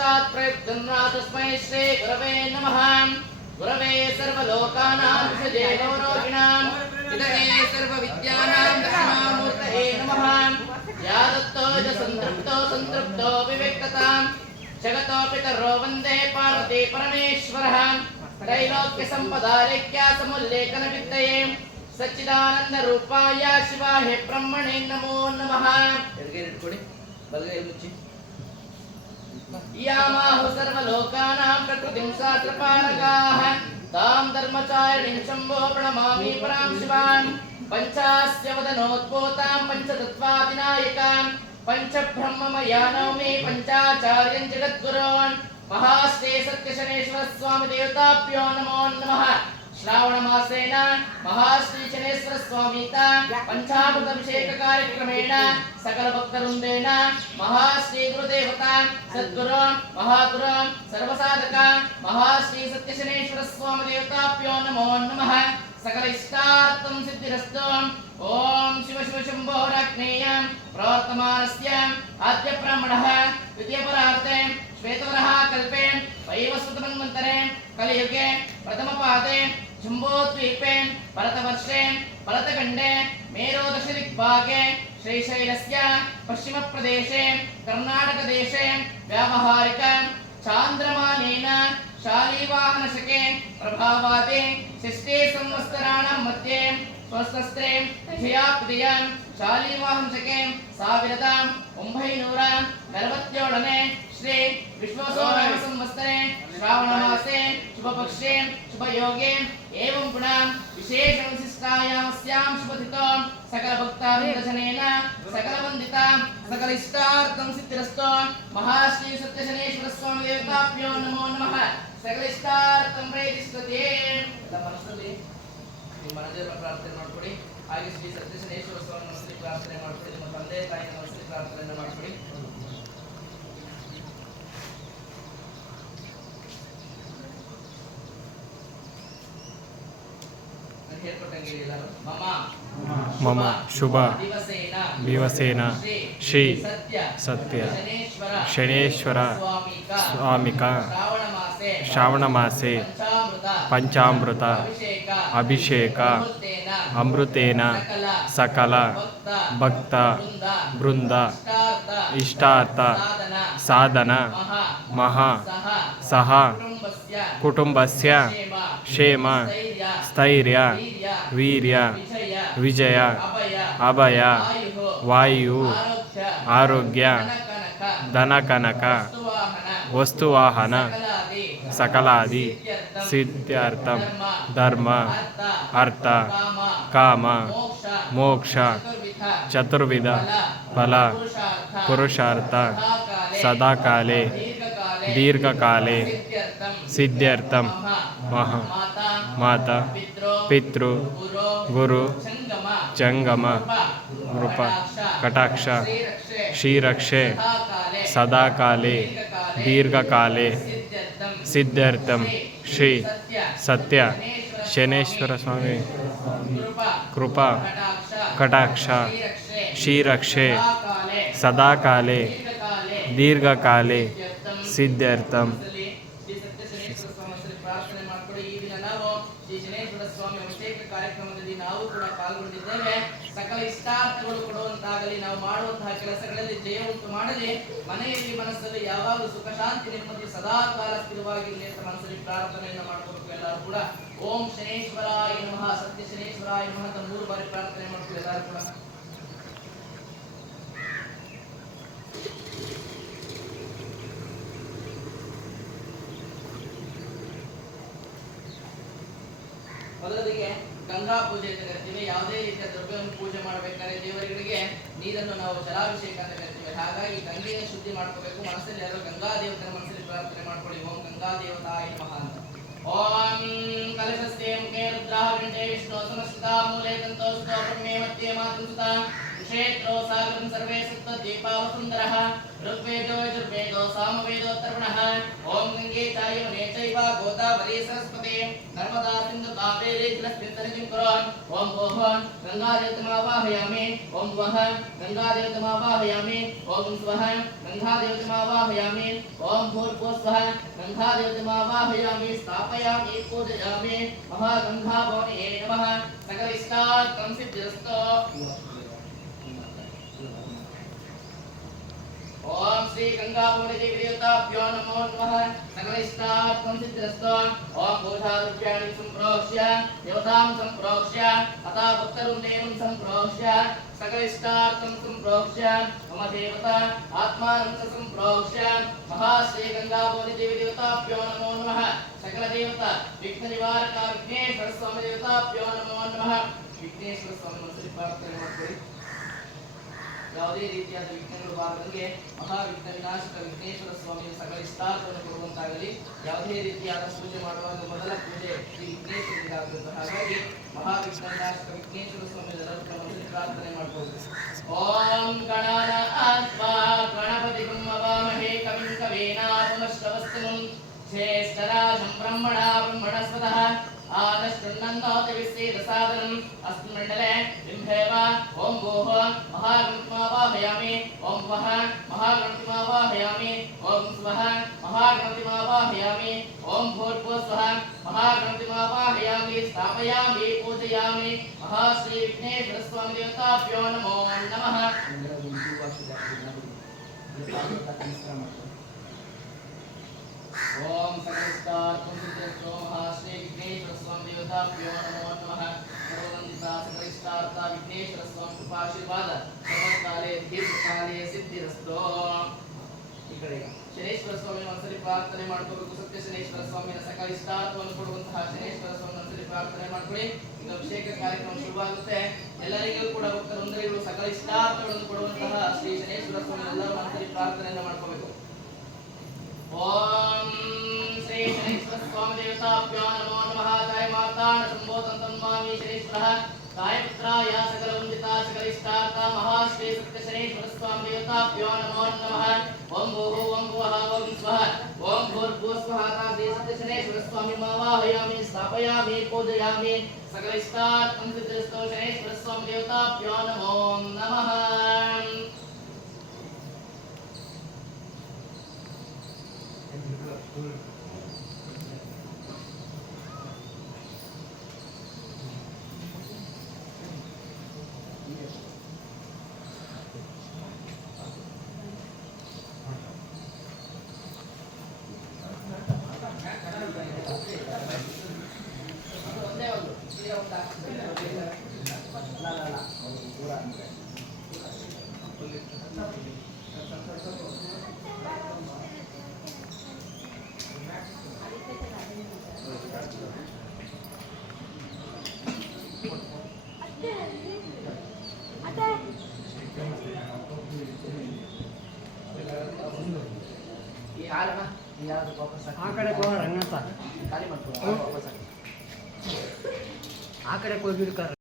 साक्षात् प्रयुक्तं तस्मै श्री गुरवे नमः। गुरवे सर्वलोकानां विषजे गौरोगिणां विदये सर्वविद्यानां दक्षिणामूर्तये नमः। यादत्तो च संतृप्तो विवेक्ततां जगतो पितरो वन्दे पार्वती परमेश्वरः। त्रैलोक्य संपदालेख्या समुल्लेखन विद्यये सच्चिदानंद रूपाय शिवाय ब्रह्मणे नमो नमः। यामाहु सर्वलोकानां प्रकृतिं शास्त्रपारगाः तां धर्मचारिणीं शम्भो प्रणमामि परां शिवां। पञ्चास्य वदनोद्भूतां पञ्चतत्त्वादिनायकां पञ्चब्रह्ममया नौमि पञ्चाचार्यं जगद्गुरोन्। महाश्री सत्यशनेश्वर स्वामी देवताभ्यो नमो नमः। श्रावण मासेन महाश्री शनेश्वर स्वामीता पंचामृताभिषेक कार्यक्रमेण सकल भक्तवृंदेन महाश्री गुरुदेवता सद्गुरु महागुरु सर्वसाधक महाश्री सत्यशनेश्वर स्वामी देवताभ्यो नमो नमः। सकल इष्टार्थं सिद्धिरस्तु। ओम शिव शिव शंभो राग्नेय प्रवर्तमानस्य आद्य ब्राह्मणः द्वितीयपरार्थे श्वेतवरः कल्पे वैवस्वतमन्वन्तरे कलियुगे प्रथमपादे जम्बोद्वीपे भरतवर्षे भरतखण्डे मेरोदशदिग्भागे श्रीशैलस्य पश्चिमप्रदेशे कर्णाटकदेशे व्यावहारिक चान्द्रमानेन शालीवाहनशके प्रभावादे षष्ठे संवत्सराणां मध्ये स्वस्त्रे जयाप्रिया शालीवाहनशके 1947 श्री विश्वसोनाम संवत्सरे श्रावण मासे शुभपक्षे शुभयोगे एवं पुनः विशेष विशिष्टायामस्यां शुभतिथौ सकल भक्तावृन्दजनेन सकल वन्दिता सकल इष्टार्थं सिद्धिरस्तु। महाश्री सत्यशनेश्वर स्वामी देवताभ्यो नमो नमः। सकल इष्टार्थं प्रेरिष्यते मनस्सಲ್ಲಿ ನಿಮ್ಮ ಮನಜರ ಪ್ರಾರ್ಥನೆ ಮಾಡಿಕೊಳ್ಳಿ। ಹಾಗೆ ಶ್ರೀ ಸತ್ಯಶನೇಶ್ವರ ಸ್ವಾಮಿ ನಮಸ್ತೆ ಪ್ರಾರ್ಥನೆ ಮಾಡಿಕೊಳ್ಳಿ। ನಿಮ್ಮ ತಂದೆ ತಾಯಿ ನಮಸ್ತೆ ಪ್ರಾರ್ಥನೆ ಮಾಡಿಕೊಳ್ಳಿ। मम शुभ दिवसेन श्री सत्य शनेश्वर स्वामिक श्रावणमासे पंचामृत अभिषेक अमृतेन सकल भक्त वृंद इष्टार्थ साधन महा सह कुटुंबस्य क्षेम स्थैर्य वीर्य विजय अभय वायु आरोग्य धनकनक वस्तुवाहन सकलादि सिद्ध्यर्थं धर्म अर्थ काम मोक्ष चतुर्विध फल पुरुषार्थ सदाकाले दीर्घकाले सिद्ध्यर्थं माता पितृ गुरु जंगम कृप कटाक्ष श्रीरक्षे सदाकाले दीर्घकाले सिद्ध्यर्थं श्री सत्य शनेश्वर स्वामी कृपा कटाक्ष श्रीरक्षे सदाकाले दीर्घकाले सिद्ध्यर्थं सकल इष्टार्थಗಳು ಕೊಡುವಂತಾಗಲಿ। ನಾವು ಮಾಡುವಂತಹ ಕೆಲಸಗಳಲ್ಲಿ ಜಯವಂತ ಮಾಡಲಿ। ಮನೆಯಲ್ಲಿ ಮನಸ್ಸಲ್ಲಿ ಯಾವಾಗಲೂ ಸುಖ ಶಾಂತಿ ನೆಮ್ಮದಿ ಸದಾ ಕಾಲ ಸ್ಥಿರವಾಗಿರಲಿ ಅಂತ ಮನಸ್ಸಲ್ಲಿ ಪ್ರಾರ್ಥನೆಯನ್ನು ಮಾಡಬೇಕು ಎಲ್ಲರೂ ಕೂಡ। ಓಂ ಶನೇಶ್ವರಾಯ ನಮಃ ಸತ್ಯ ಶನೇಶ್ವರಾಯ ನಮಃ ಅಂತ 3 ಬಾರಿ ಪ್ರಾರ್ಥನೆ ಮಾಡಬೇಕು ಎಲ್ಲರೂ ಕೂಡ। ಮೊದಲಿಗೆ ಗಂಗಾ ಪೂಜೆ ಅಂತ ಕರಿತೀವಿ। ಯಾವುದೇ ರೀತಿಯ ದ್ರವ್ಯವನ್ನು ಪೂಜೆ ಮಾಡಬೇಕಾದ್ರೆ ದೇವರುಗಳಿಗೆ ನೀರನ್ನು ನಾವು ಜಲಾಭಿಷೇಕ ಅಂತ ಕರಿತೀವಿ। ಹಾಗಾಗಿ ಗಂಗೆಯನ್ನು ಶುದ್ಧಿ ಮಾಡ್ಕೋಬೇಕು। ಮನಸ್ಸಲ್ಲಿ ಯಾರು ಗಂಗಾ ದೇವತೆಯ ಮನಸ್ಸಲ್ಲಿ ಪ್ರಾರ್ಥನೆ ಮಾಡ್ಕೊಳ್ಳಿ। ಓಂ ಗಂಗಾ ದೇವತಾಯ ನಮಃ ಅಂತ। ಓಂ ಕಲಶಸ್ತೆ ಮುಖೇ ರುದ್ರಾಹ ವಿಂಡೇ ವಿಷ್ಣು ಸಮಸ್ತ ಮೂಲೆ ದಂತೋಸ್ತ ಬ್ರಹ್ಮೇ ಮಧ್ಯೆ ಮಾತೃಸುತ कुरुक्षेत्रो सागरं सर्वे सप्तद्वीपावसुन्दरः ऋग्वेदो यजुर्वेदो सामवेदोत्तरगुणः ॐ गङ्गे च यमुने चैव गोदावरी सरस्वती नर्मदा सिन्धु कावेरी जलस्मिन् सन्निधिं कुर्वन् ॐ भोः गङ्गादेवतमावाहयामि ॐ वः गङ्गादेवतमावाहयामि ॐ स्वः गङ्गादेवतमावाहयामि ॐ भूर्भुवस्वः गङ्गादेवतमावाहयामि स्थापयामि पूजयामि महागङ्गाभवने नमः सकलिष्टार्थं सिद्धिरस्तु ओम श्री गंगाभवनी देवी देवताभ्यो नमो नमः सकलिष्टार्थं सिद्धिरस्तु ओम भूषाद्रव्याणि सम्प्रोक्ष्य देवतां सम्प्रोक्ष्य अथा भक्तरुं देवं सम्प्रोक्ष्य सकलिष्टार्थं सम्प्रोक्ष्य मम देवता आत्मानं च सम्प्रोक्ष्य महाश्री गंगाभवनी देवी देवताभ्यो नमो नमः सकल देवता विघ्न निवारक विघ्नेश्वर स्वामी देवताभ्यो नमो नमः विघ्नेश्वर स्वामी मंत्री प्रार्थನೆ ಮಾಡ್ಕೊಳ್ಳಿ ಯಾವುದೇ ರೀತಿಯಾದ ವಿಘ್ನಗಳು ಬಾರದಂತೆ ಮಹಾವಿಘ್ನ ವಿನಾಶಕ ವಿಘ್ನೇಶ್ವರ ಸ್ವಾಮಿಯ ಸಕಲ ಇಷ್ಟಾರ್ಥವನ್ನು ಕೊಡುವಂತಾಗಲಿ ಯಾವುದೇ ರೀತಿಯಾದ ಪೂಜೆ ಮಾಡುವಾಗ ಮೊದಲ ಪೂಜೆ ಶ್ರೀ ವಿಘ್ನೇಶ್ವರನಿಗಾಗುತ್ತದೆ ಹಾಗಾಗಿ ಮಹಾವಿಘ್ನ ವಿನಾಶಕ ವಿಘ್ನೇಶ್ವರ ಸ್ವಾಮಿ ಎಲ್ಲರೂ ಪ್ರಾರ್ಥನೆ ಮಾಡಬಹುದು ಓಂ ಗಣನಾಥ ಗಣಪತಿ ಬ್ರಹ್ಮವಾಮಹೇ ಕವಿಂ ಕವೀನಾಪಮಶ್ರವಸ್ತಮಂ ಜ್ಯೇಷ್ಠರಾಜಂ ಬ್ರಹ್ಮಣಸ್ಪತಃ आदश्चन्दन्नोतिविश्वेदसादनम् अस्मिन् मण्डले बिम्भेव ॐ भूः महागणपतिमावाहयामि ॐ वः महागणपतिमावाहयामि ॐ स्वः महागणपतिमावाहयामि ॐ भूर्भुवस्वः महागणपतिमावाहयामि स्थापयामि पूजयामि महाश्री विघ्नेश्वर स्वामी देवताभ्यो नमो नमः ओम सकलिष्टार्थं सिद्धिरस्तु महाश्री विघ्नेश्वर स्वामी देवताभ्यो नमो नमः सर्ववन्दिता सकलिष्टार्था विघ्नेश्वर स्वामी कृपाशीर्वाद सर्वकाले दीर्घकाले सिद्धिरस्तु ಈ ಕಡೆ ಶನೇಶ್ವರ ಸ್ವಾಮಿ ಒಂದ್ಸರಿ ಪ್ರಾರ್ಥನೆ ಮಾಡ್ಕೋಬೇಕು ಸತ್ಯ ಶನೇಶ್ವರ ಸ್ವಾಮಿಯ ಸಕಲಿಷ್ಟಾರ್ಥವನ್ನು ಕೊಡುವಂತಹ ಶನೇಶ್ವರ ಸ್ವಾಮಿ ಒಂದ್ಸರಿ ಪ್ರಾರ್ಥನೆ ಮಾಡ್ಕೊಳ್ಳಿ ಈಗ ಅಭಿಷೇಕ ಕಾರ್ಯಕ್ರಮ ಶುರುವಾಗುತ್ತೆ ಎಲ್ಲರಿಗೂ ಕೂಡ ಭಕ್ತರೊಂದರಿಗೂ ಸಕಲಿಷ್ಟಾರ್ಥಗಳನ್ನು ಕೊಡುವಂತಹ ಶ್ರೀ ಶನೇಶ್ವರ ಸ್ವಾಮಿ ಎಲ್ಲರೂ ಒಂದ್ಸರಿ ಪ್ರಾರ್ಥನೆಯನ್ನು ಮಾಡ್ಕೋಬೇಕು ओम श्री शनेश्वर स्वामी देवताभ्यो नमो नमः जय मातान संबोधन्तं मामि शनेश्वरः कायपुत्राय सकलवन्दिता सकलिष्टार्था महाश्री सत्य शनेश्वर स्वामी देवताभ्यो नमो नमः ओम भूः ओम भुवः ओम स्वः ओम भूर्भुवस्वः श्री सत्य शनेश्वर स्वामी मावाहयामि स्थापयामि पूजयामि सकलिष्टार्थं सिद्धिरस्तु शनेश्वर स्वामी देवताभ्यो नमो नमः ಆ ಕಡೆ ಹೋಗೋಣ ರಂಗನಾಥ ಆ ಕಡೆ ಹೋಗಿರ್ತಾರೆ